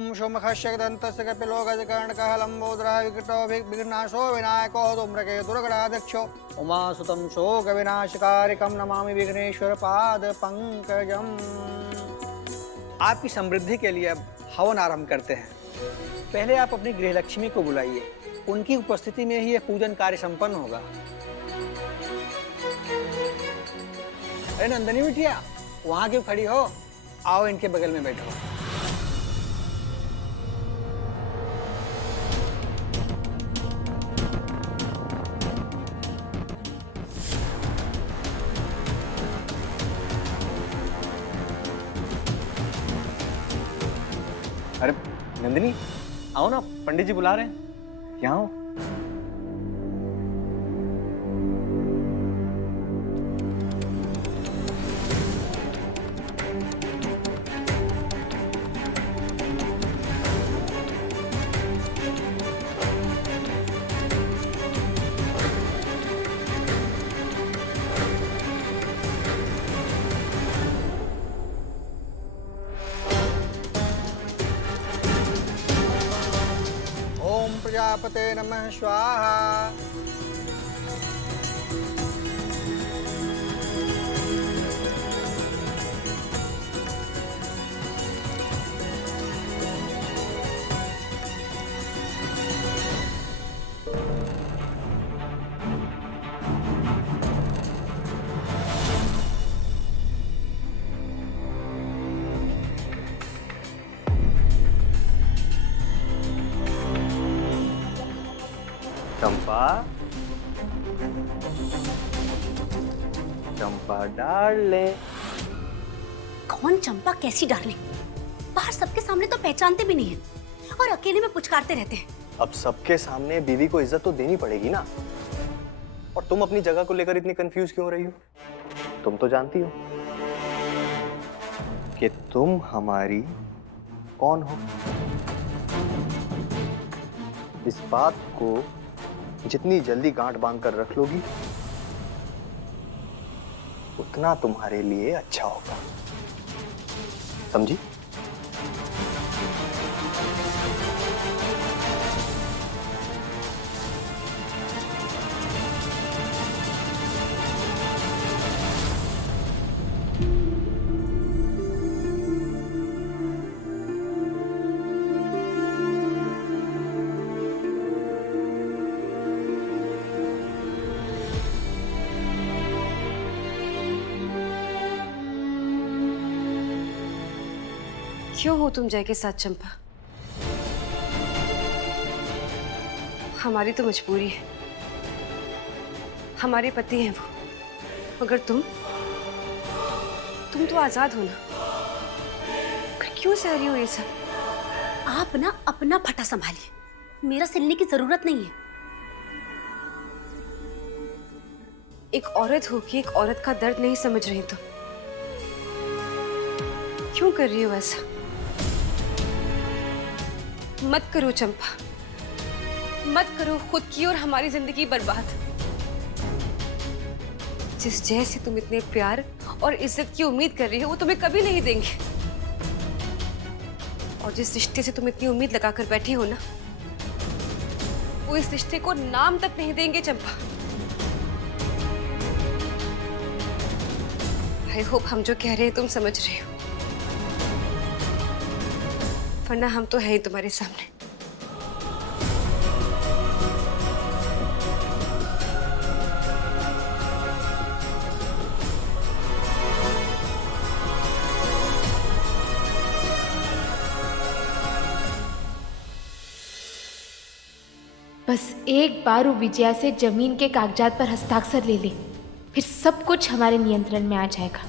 ओम सोमखस्य दन्तस्य कपिलो गजकर्णकः लंबोदरः विकटो विघ्नाशो विनायको धूम्रकेतुर्गणाध्यक्षो उमासुतं शोकविनाशकारिकं नमामि विघ्नेश्वर पाद पंकजम। आपकी समृद्धि के लिए अब हवन आरंभ करते हैं। पहले आप अपनी गृहलक्ष्मी को बुलाइए, उनकी उपस्थिति में ही यह पूजन कार्य संपन्न होगा। अरे नंदनी बिटिया, वहां क्यों खड़ी हो? आओ इनके बगल में बैठो। अरे नंदिनी, आओ ना, पंडित जी बुला रहे हैं, यहाँ आओ। ओम प्रजापते नमः स्वाहा। चंपा, चंपा डार्लिंग। कौन चंपा, कैसी डार्लिंग? बाहर सबके सामने तो पहचानते भी नहीं है और अकेले में पुचकारते रहते हैं। अब सबके सामने बीवी को इज्जत तो देनी पड़ेगी ना। और तुम अपनी जगह को लेकर इतनी कंफ्यूज क्यों हो रही हो? तुम तो जानती हो कि तुम हमारी कौन हो। इस बात को जितनी जल्दी गांठ बांध कर रख लोगी, उतना तुम्हारे लिए अच्छा होगा, समझी? क्यों हो तुम जय के साथ चंपा? हमारी तो मजबूरी है, हमारे पति हैं वो, मगर तुम तो आजाद हो ना। पर क्यों सह रही हो ये सब? आप ना अपना फटा संभालिए, मेरा सिलने की जरूरत नहीं है। एक औरत हो कि एक औरत का दर्द नहीं समझ रही तुम? क्यों कर रही हो ऐसा? मत करो चंपा, मत करो खुद की और हमारी जिंदगी बर्बाद। जिस जय से तुम इतने प्यार और इज्जत की उम्मीद कर रही हो, वो तुम्हें कभी नहीं देंगे। और जिस रिश्ते से तुम इतनी उम्मीद लगाकर बैठी हो ना, वो इस रिश्ते को नाम तक नहीं देंगे चंपा। आई होप हम जो कह रहे हैं तुम समझ रहे हो, वरना हम तो है ही तुम्हारे सामने। बस एक बार वो विजया से जमीन के कागजात पर हस्ताक्षर ले ले, फिर सब कुछ हमारे नियंत्रण में आ जाएगा।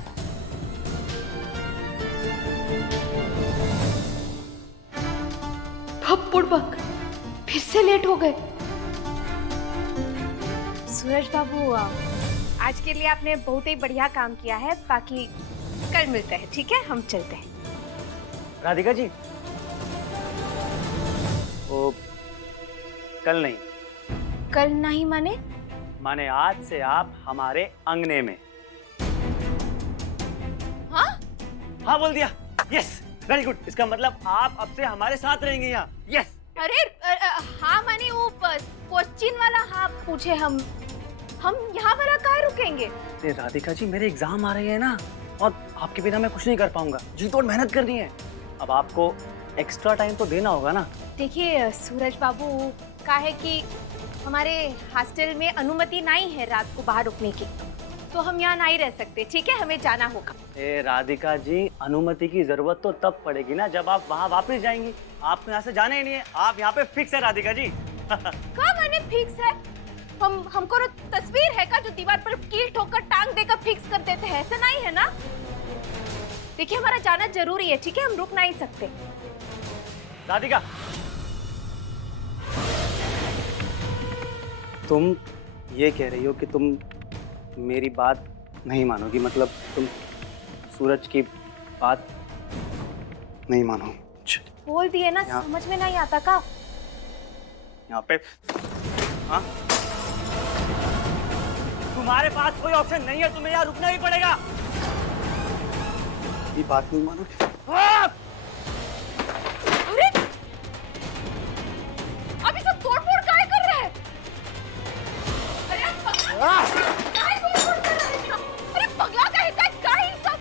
बुड़बक, फिर से लेट हो गए। सूरज बाबू, आज के लिए आपने बहुत ही बढ़िया काम किया है। बाकी कल मिलते हैं, ठीक है? हम चलते हैं। राधिका जी, वो कल नहीं। कल नहीं माने? माने आज से आप हमारे अंगने में। हाँ? हाँ बोल दिया। Yes, very good. इसका मतलब आप अब से हमारे साथ रहेंगे यहाँ। यस। अरे हाँ माने वो क्वेश्चन वाला हाँ पूछे हम यहाँ पर काहे रुकेंगे? अरे राधिका जी, मेरे एग्जाम आ रहे हैं ना, और आपके बिना मैं कुछ नहीं कर पाऊंगा। जी तोड़ मेहनत करनी है। अब आपको एक्स्ट्रा टाइम तो देना होगा ना। देखिए सूरज बाबू, का है कि हमारे हॉस्टल में अनुमति नहीं है रात को बाहर रुकने की, तो हम यहाँ नहीं रह सकते। ठीक है, हमें जाना होगा। ए राधिका जी, अनुमति की जरूरत तो तब पड़ेगी ना जब आप वहाँ वापस जाएंगी। आपको यहाँ से जाना ही नहीं है, आप यहाँ पे फिक्स है राधिका जी। क्या माने फिक्स है? हमको तो तस्वीर है का जो दीवार पर कील ठोकर टांग देकर फिक्स कर देते हैं, ऐसा नहीं है ना। देखिए हमारा जाना जरूरी है, ठीक है, हम रुक नहीं सकते। राधिका, तुम ये कह रही हो कि तुम मेरी बात नहीं मानोगी? मतलब तुम सूरज की बात नहीं मानो? बोल दिए ना, समझ में नहीं आता का? यहाँ पे हाँ, तुम्हारे पास कोई ऑप्शन नहीं है, तुम्हें यहाँ रुकना ही पड़ेगा। ये बात नहीं मानोगे? अरे अभी सब तोड़-फोड़ काहे कर रहे हैं? अरे आप काहे तोड़-फोड़ कर रहे हैं? अरे पगला काहे सब?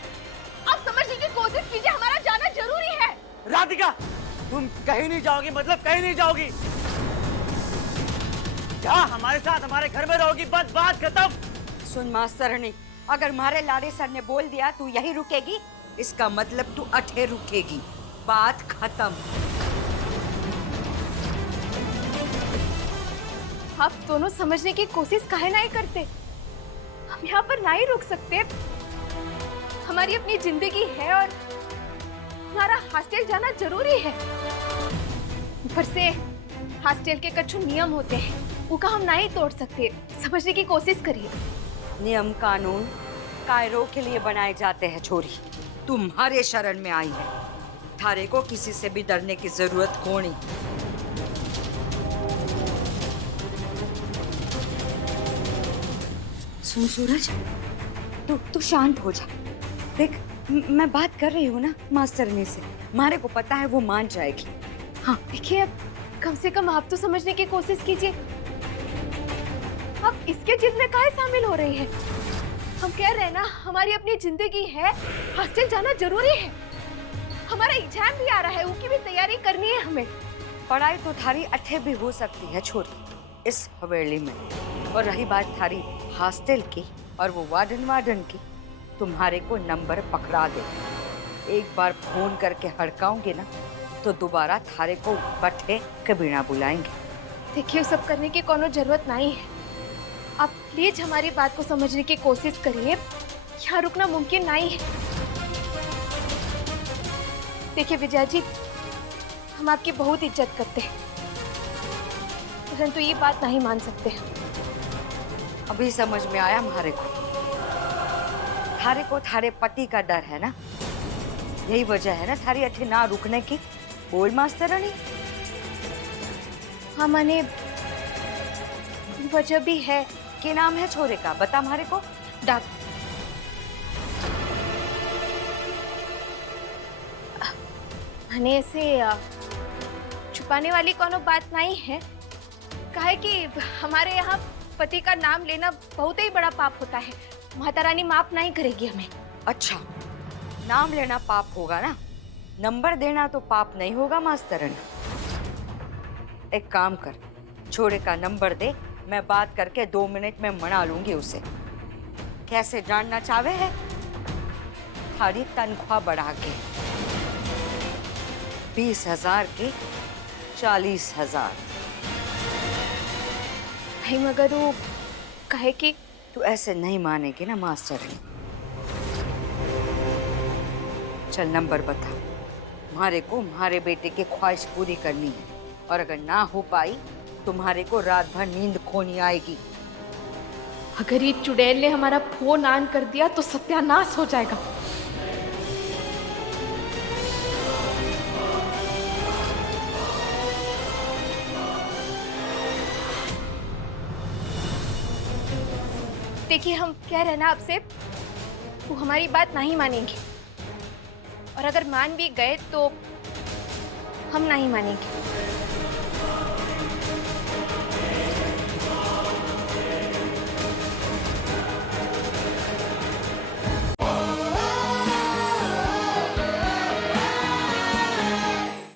आप समझने की कोशिश कीजिए, हमारा जाना जरूरी है। राधिका, तुम कहीं नहीं जाओगी, मतलब कहीं नहीं जाओगी। क्या हमारे साथ हमारे घर में रहोगी, बस बात खत्म। सुन मास्तरनी, अगर मारे लाड़े सर ने बोल दिया तू यही रुकेगी, इसका मतलब तू अठे रुकेगी। बात खत्म। आप दोनों समझने की कोशिश काहे नहीं करते? हम यहाँ पर नहीं रुक सकते। हमारी अपनी जिंदगी है और हमारा हॉस्टल जाना जरूरी है। ऊपर से हॉस्टल के कुछ नियम होते हैं, वो का हम नहीं तोड़ सकते। समझने की कोशिश करिए। नियम कानून कायरों के लिए बनाए जाते हैं छोरी। तुम्हारे शरण में आई है, थारे को किसी से भी डरने की जरूरत को नहीं। सुन सूरज, तू शांत हो जा। देख, मैं बात कर रही हूँ ना मास्टरनी से, मारे को पता है वो मान जाएगी। हाँ देखिए, कम से कम आप तो समझने की कोशिश कीजिए। आप इसके जिद में काहे शामिल हो रही हैं? हम कह रहे हैं ना, हमारी अपनी जिंदगी है, हॉस्टल जाना जरूरी है। हमारा एग्जाम भी आ रहा है, उसकी भी तैयारी करनी है हमें। पढ़ाई तो थारी अठे भी हो सकती है छोरी, इस हवेली में। और रही बात थारी हॉस्टल की और वो वार्डन की, तुम्हारे को नंबर पकड़ा दे। एक बार फोन करके हड़काओगे ना तो दोबारा थारे को बट्टे कभी ना बुलाएंगे। देखिए, सब करने की कोनो जरूरत नहीं है। आप प्लीज हमारी बात को समझने की कोशिश करिए। यहाँ रुकना मुमकिन नहीं है। देखिए विजय जी, हम आपकी बहुत इज्जत करते हैं, परंतु ये बात नहीं मान सकते। अभी समझ में आया हमारे को थारे पति का डर है ना, यही वजह है ना थारी अठे ना रुकने की। बोल मास्टरनी। हाँ माने वजह भी है। क्या नाम है छोरे का, बता हमारे को। डाक माने ऐसे छुपाने वाली कोनो बात नहीं है। काहे कि हमारे यहाँ पति का नाम लेना बहुत ही बड़ा पाप होता है। माता रानी माफ नहीं करेगी हमें। अच्छा, नाम लेना पाप होगा ना, नंबर देना तो पाप नहीं होगा मास्तरन। एक काम कर, छोरे का नंबर दे, मैं बात करके 2 मिनट में मना लूंगी उसे। कैसे जानना चाहे है? थारी तनख्वाह बढ़ा के 20,000 के 40,000। भाई मगर वो कहे कि तू ऐसे नहीं मानेगी ना मास्टरनी। चल नंबर बता, तुम्हारे को तुम्हारे बेटे की ख्वाहिश पूरी करनी है, और अगर ना हो पाई तुम्हारे को रात भर नींद खोनी आएगी। अगर ये चुड़ैल ने हमारा फोन ऑन कर दिया तो सत्यानाश हो जाएगा। देखिए, हम कह रहे हैं ना आपसे, वो हमारी बात नहीं मानेंगे। और अगर मान भी गए तो हम नहीं मानेंगे।